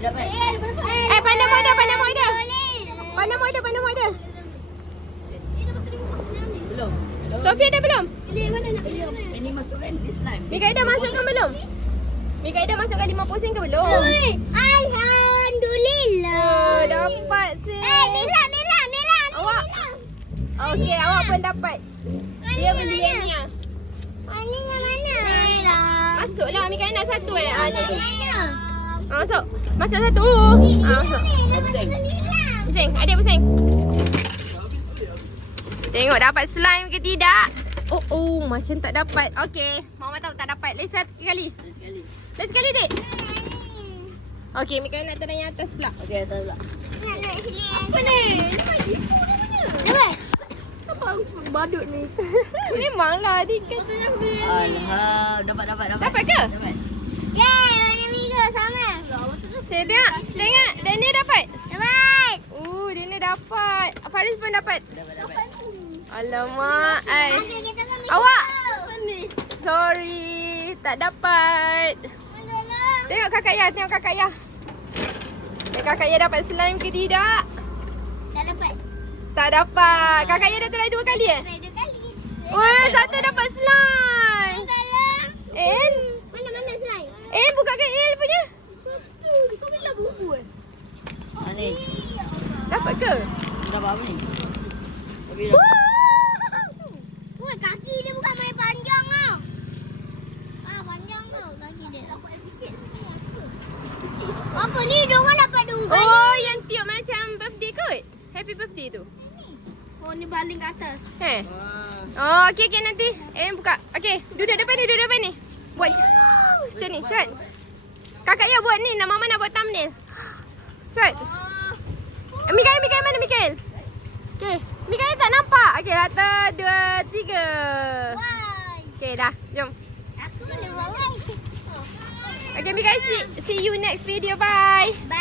dapat. Pandang model. Belum. Sofia dah belum? Ini masukkan di slime. Mikaida masukkan belum? Mikaida masukkan 50 sen ke belum? Alhamdulillah. Dapat sih. Nila. Awak. Okey, awak pun dapat. Dia beli yang ni. Aninya mana? Masuklah Mikaida nak satu ni. Mana? Masuk. Masuk satu. Masuk. Pusing. Pusing. Adik pusing. Tengok dapat slime ke tidak? Oh, macam tak dapat. Okey, Mama tahu tak dapat. Lagi satu kali. Sekali. Lagi sekali, Dek. Okey, Mika nak turun yang atas pula. Okey, atas pula. Apa ni? Dapat. Apa badut ni? Memanglah dia kata. Dapat. Dapat ke? Dapat. Yeay, warna biru sama. Saya tengok. Daniel dapat. Dapat. Daniel dapat. Faris pun dapat. Dapat. Alamak, ai. Okey, kita kan Awak. Sorry, tak dapat. Tengok kakak Ya. Tengok kakak Ya dapat slime ke tidak? Tak dapat. Tak dapat. Kakak Ya dah try 2 kali eh? Try 2 kali. Wah, satu dapat slime. Salah. En, Mana slime? bukakan El punya. Kau bila bubu eh? Ni. Dapat ke? Dapat apa ni? Tapi Woi, kaki dia bukan main panjang tau. Panjang tu kaki dia. Dapat sikit. Apa ni? Diorang dapat 2 kali. Oh, yang tiup macam birthday kot. Happy birthday tu. Oh, ni baling ke atas. Oh, okey nanti. Buka. Okey, duduk depan ni. Buat macam ni, cepat. Kakak Ya buat ni, Mama nak buat thumbnail. Cepat. Mikael mana Mikael? Okey, Mikael tak nampak. Okey, 1 2 3. Why? Okey, dah. Jom. Aku boleh buat lagi. Okay, Mikael, see you next video. Bye. Bye.